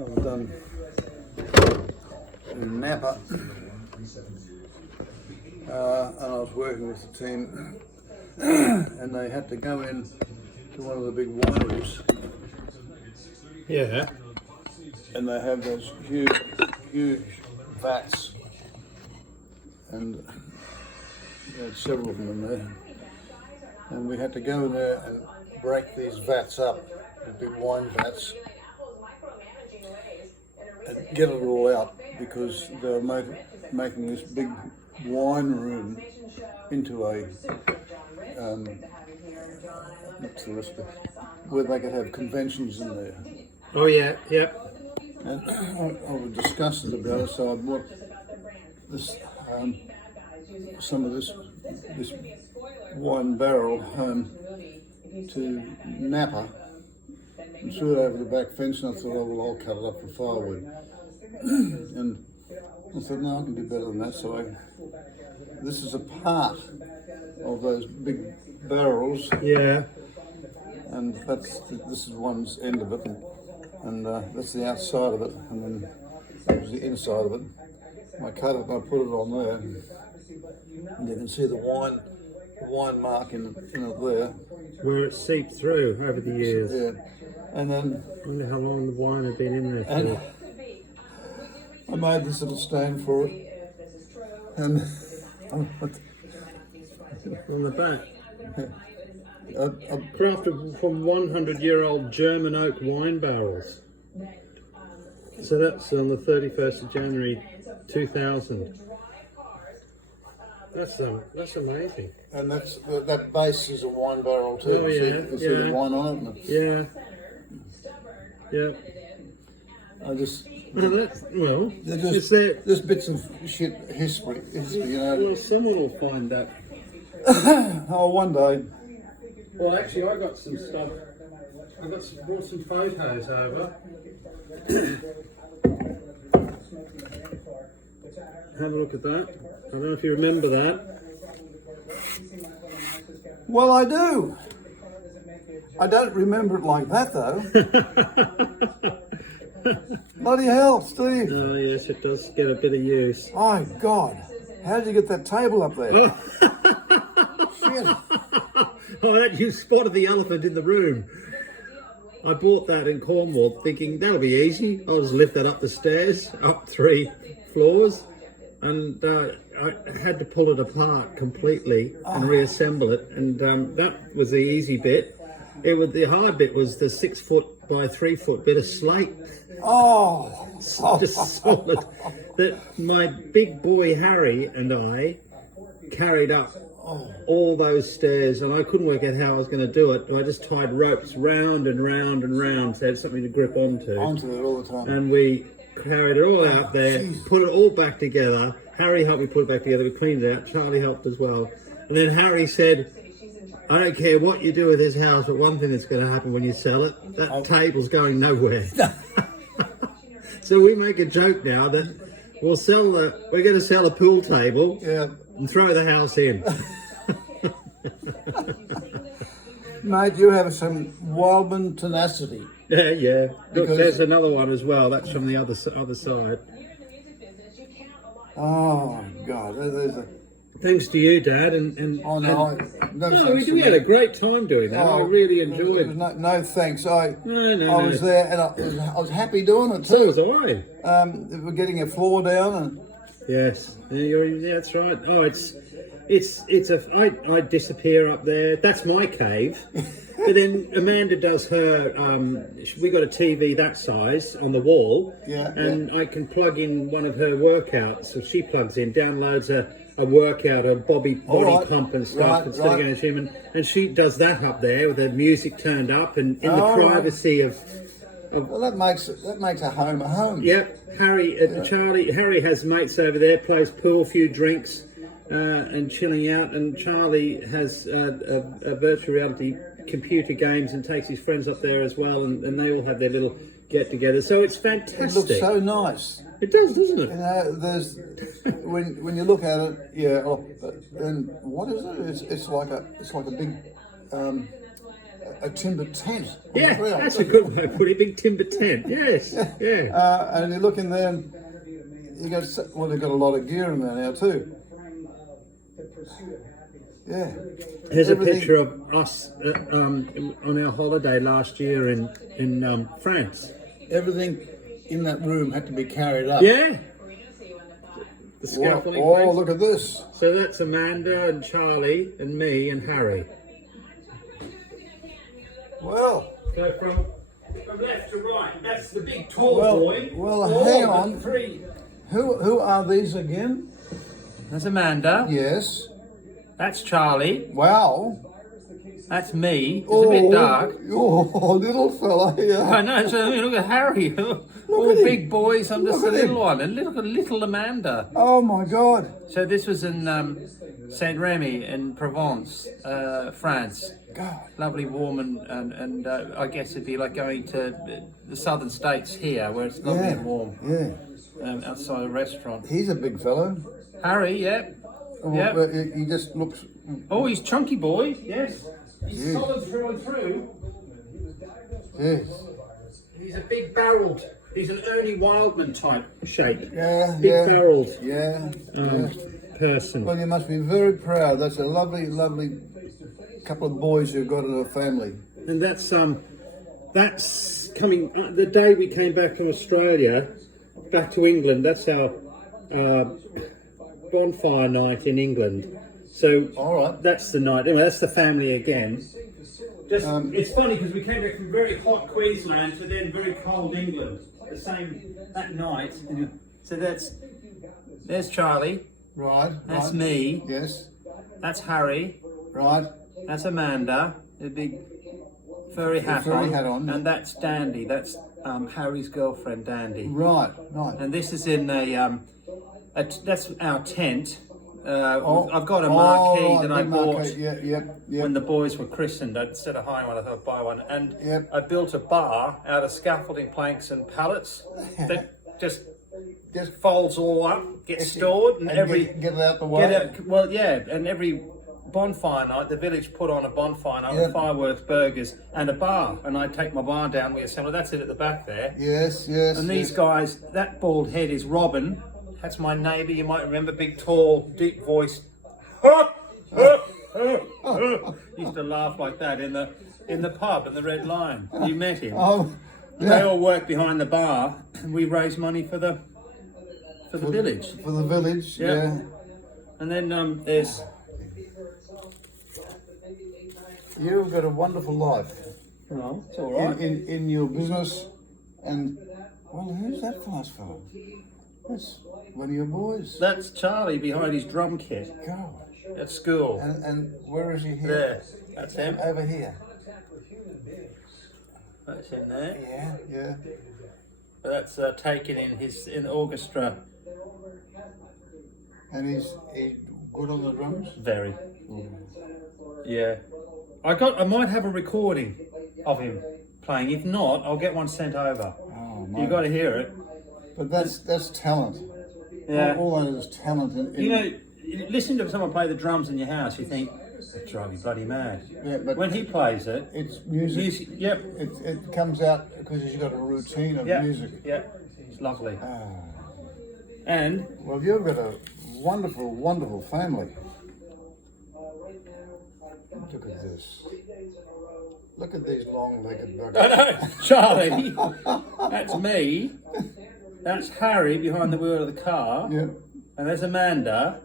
I've done in Napa, and I was working with the team, and they had to go in to one of the big wineries. Yeah. And they have those huge vats, and they had several of them in there. And we had to go in there and break these vats up, the big wine vats, and get it all out, because they were making this big wine room into a what's the rest of it? Where they could have conventions in there. Oh yeah, yeah. And I was disgusted about it, so I brought this, some of this wine barrel home to Napa and threw it over the back fence, and I thought, oh well, I'll cut it up for firewood. And I thought, no, I can do better than that. So this is a part of those big barrels. Yeah. And this is one's end of it, and that's the outside of it, and then that was the inside of it. I cut it and I put it on there, and you can see the wine mark in it there. Where it seeped through over the years. Yeah, and then I wonder how long the wine had been in there and for. I made this little stand for it, and On the back. I Crafted from 100-year-old German oak wine barrels. So that's on the 31st of January 2000. That's amazing. and that base is a wine barrel too. Oh, See, yeah, you can see the yeah. wine on it. Yeah. Yeah. I just. Well, They're is there? just bits of shit history, you know. Well, someone will find that. Oh, one day. Well, actually, I got some stuff. Brought some photos over. Have a look at that. I don't know if you remember that. Well, I do. I don't remember it like that, though. Bloody hell, Steve. Oh, yes, it does get a bit of use. My God. How did you get that table up there? Shit. Oh, you spotted the elephant in the room. I bought that in Cornwall thinking that'll be easy. I'll just lift that up the stairs, up 3 floors. And I had to pull it apart completely and reassemble it. And that was the easy bit. The hard bit was the 6 foot by 3 foot bit of slate. Oh. Just solid. That my big boy Harry and I carried up all those stairs, and I couldn't work out how I was going to do it. I just tied ropes round and round and round so I had something to grip onto. Onto it all the time. And we carried it all out there, put it all back together. Harry helped me put it back together. We cleaned it out. Charlie helped as well. And then Harry said, I don't care what you do with this house, but one thing that's going to happen when you sell it, that table's going nowhere. So we make a joke now that we're going to sell a pool table and throw the house in. Mate, you have some Wildman tenacity. Yeah. Look, there's another one as well. That's from the other side. Oh, God. There's a... Thanks to you, Dad. Oh, no. We had a great time doing that. I really enjoyed it. No thanks. I No. was there, and I was happy doing it So too. was I. We're getting a floor down, and Yes, yeah, that's right. Oh, I disappear up there. That's my cave. But then Amanda does her. We got a TV that size on the wall, and I can plug in one of her workouts. So she plugs in, downloads a workout, a body pump and stuff instead of going to gym, and she does that up there with the music turned up and in the privacy of. Well, that makes a home a home. Yep, Harry has mates over there, plays pool, a few drinks, and chilling out. And Charlie has a virtual reality computer games and takes his friends up there as well, and they all have their little get together. So it's fantastic. It looks so nice. It does, doesn't it? You know, there's when you look at it, and what is it? It's like a big. a timber tent. on the Yeah, ground. that's a good way to put it. Big timber tent. Yes. Yeah. And you look in there, and you go. Well, they've got a lot of gear in there now too. Yeah. Here's a Everything- picture of us on our holiday last year in France. Everything in that room had to be carried up. Yeah. The Wow. scaffolding. Oh, place. look at this. So that's Amanda and Charlie and me and Harry. Well, So from left to right, that's the big tall Well- boy. well, Oh, hang the on. three. who are these again? That's Amanda. Yes. That's Charlie. Wow. That's me. It's a bit dark. Oh, little fella here. I know. So look at Harry. All at him. big boys. I'm just Look a at little him. one. And look at little Amanda. Oh my God. So this was in Saint Remy in Provence, France. God. Lovely, warm, and I guess it'd be like going to the southern states here, where it's lovely Yeah. and warm. Yeah. Outside a restaurant. He's a big fellow. Harry, yeah. Oh, Yeah. but he just looks. Oh, he's chunky boy. Yes. He's Yeah. solid through and through. Yes. He's a big barreled. He's an Ernie Wildman type shape. Yeah. Big yeah. barreled Yeah. yeah. person. Well, you must be very proud. That's a lovely, lovely couple of boys you've got in a family. And that's coming the day we came back from Australia, back to England. That's our bonfire night in England. So All right. that's the night. Anyway, that's the family again. Just it's funny because we came back from very hot Queensland to then very cold England. The same that night. So there's Charlie. Right. That's right. me. Yes. That's Harry. Right. That's Amanda. The big furry hat furry on. hat on. And that's Dandy. That's Harry's girlfriend, Dandy. Right. Right. And this is in that's our tent. I've got a marquee that I big bought marquee. Yeah. Yep. Yep. when the boys were christened. Instead of hiring one, I thought I'd buy one. And Yep. I built a bar out of scaffolding planks and pallets that just folds all up, gets stored, and every get it out the way. and every bonfire night, the village put on a bonfire night Yep. with fireworks, burgers, and a bar. And I take my bar down, we assemble. That's it at the back there. Yes. Yes. And these yes. guys, that bald head is Robin. That's my neighbour. You might remember, big, tall, deep voiced. Used to laugh like that in the pub in the Red Lion. You met him. Oh. They Yeah. all work behind the bar, and we raise money for the village. For the village. Yeah. Yeah. And then there's You've got a wonderful life it's all right. in your business, and well, who's that fast fellow? That's one of your boys. That's Charlie behind his drum kit God. at school. And where is he here? There, that's him. Over here. That's in there. Yeah. Yeah. But that's taken in the orchestra. And he's good on the drums. Very. Yeah. I might have a recording of him playing. If not, I'll get one sent over. Oh, You got to hear it. But that's talent. Yeah. All that is talent. You know, listening to someone play the drums in your house, you think, that drive me bloody mad. Yeah, but When he plays it, it's music. yep, It comes out because he's got a routine of yep, music. yep, it's lovely. Ah. And Well, you've got a wonderful, wonderful family. Look at this. Look at these long-legged buggers. I know, Charlie, that's me. That's Harry behind the wheel of the car. Yeah. And there's Amanda.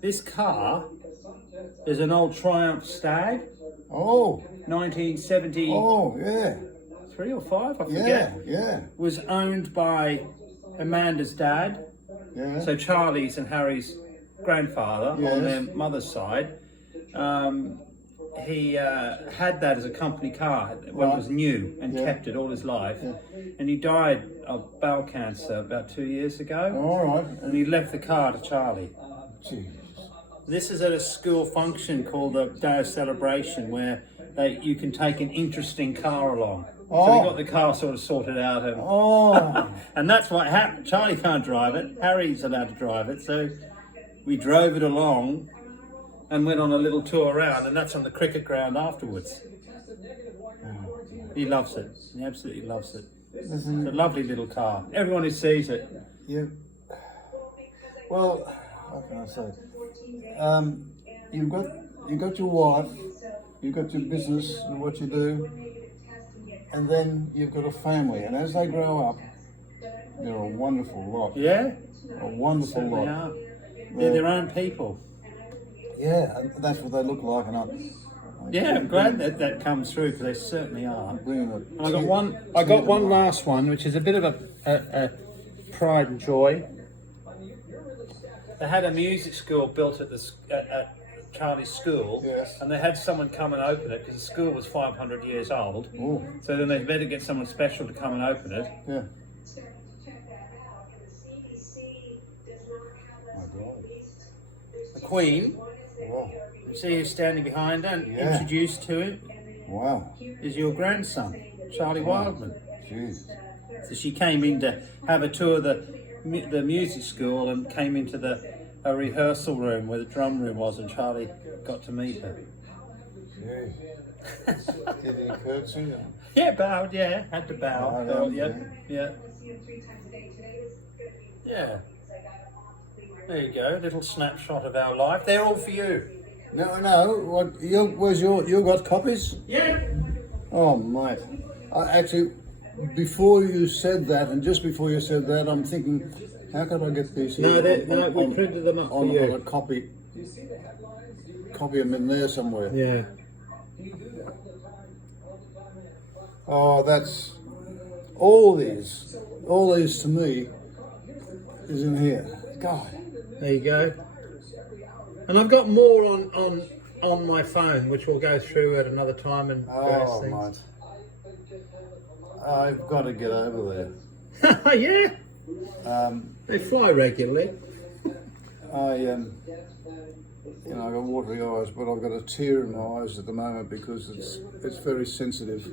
This car is an old Triumph Stag, Oh. 1973 Oh, yeah. or 5, I Yeah. forget. Yeah. Was owned by Amanda's dad, Yeah. so Charlie's and Harry's grandfather on Yes. their mother's side. He had that as a company car when it was new and Yeah. kept it all his life. And he died of bowel cancer about 2 years ago. All right. And he left the car to Charlie. Jeez. This is at a school function called the Day of Celebration, where you can take an interesting car along. So Oh. we got the car sort of sorted out, and, Oh. and that's what happened. Charlie can't drive it. Harry's allowed to drive it, so we drove it along and went on a little tour around, and that's on the cricket ground afterwards. He loves it. He absolutely loves it. It's Listen, a lovely little car. Everyone who sees it. you, well, how can I say? You got your wife, you've got your business and what you do, and then you've got a family. And as they grow up, they're a wonderful lot. Yeah, A wonderful certainly lot. are. They're their own people. Yeah, and that's what they look like. And Yeah, I'm glad that comes through because they certainly are. bringing it. And I got one last one, which is a bit of a pride and joy. They had a music school built at Charlie's school, Yes. and they had someone come and open it because the school was 500 years old. Oh, So then they better get someone special to come and open it. yeah. My God. The Queen, Wow. you see who's standing behind her and Yeah. introduced to it, Wow. is your grandson, Charlie Wildman. Jeez. So she came in to have a tour of the music school and came into a rehearsal room where the drum room was, and Charlie got to meet her. Jeez. Did he curtsy? Yeah, bowed, yeah, had to bow. Bowed, Yeah. There you go, a little snapshot of our life. They're all for you. No. What? You got copies? Yeah. Oh, mate. Actually, before you said that, and just before you said that, I'm thinking, how could I get these? No, we printed them up for on you. a copy. Copy them in there somewhere. Yeah. Oh, that's all these to me is in here. God. There you go. And I've got more on my phone, which we'll go through at another time and various Oh, things. mate. I've got to get over there. Yeah. They fly regularly. You know, I've got watery eyes, but I've got a tear in my eyes at the moment because it's very sensitive.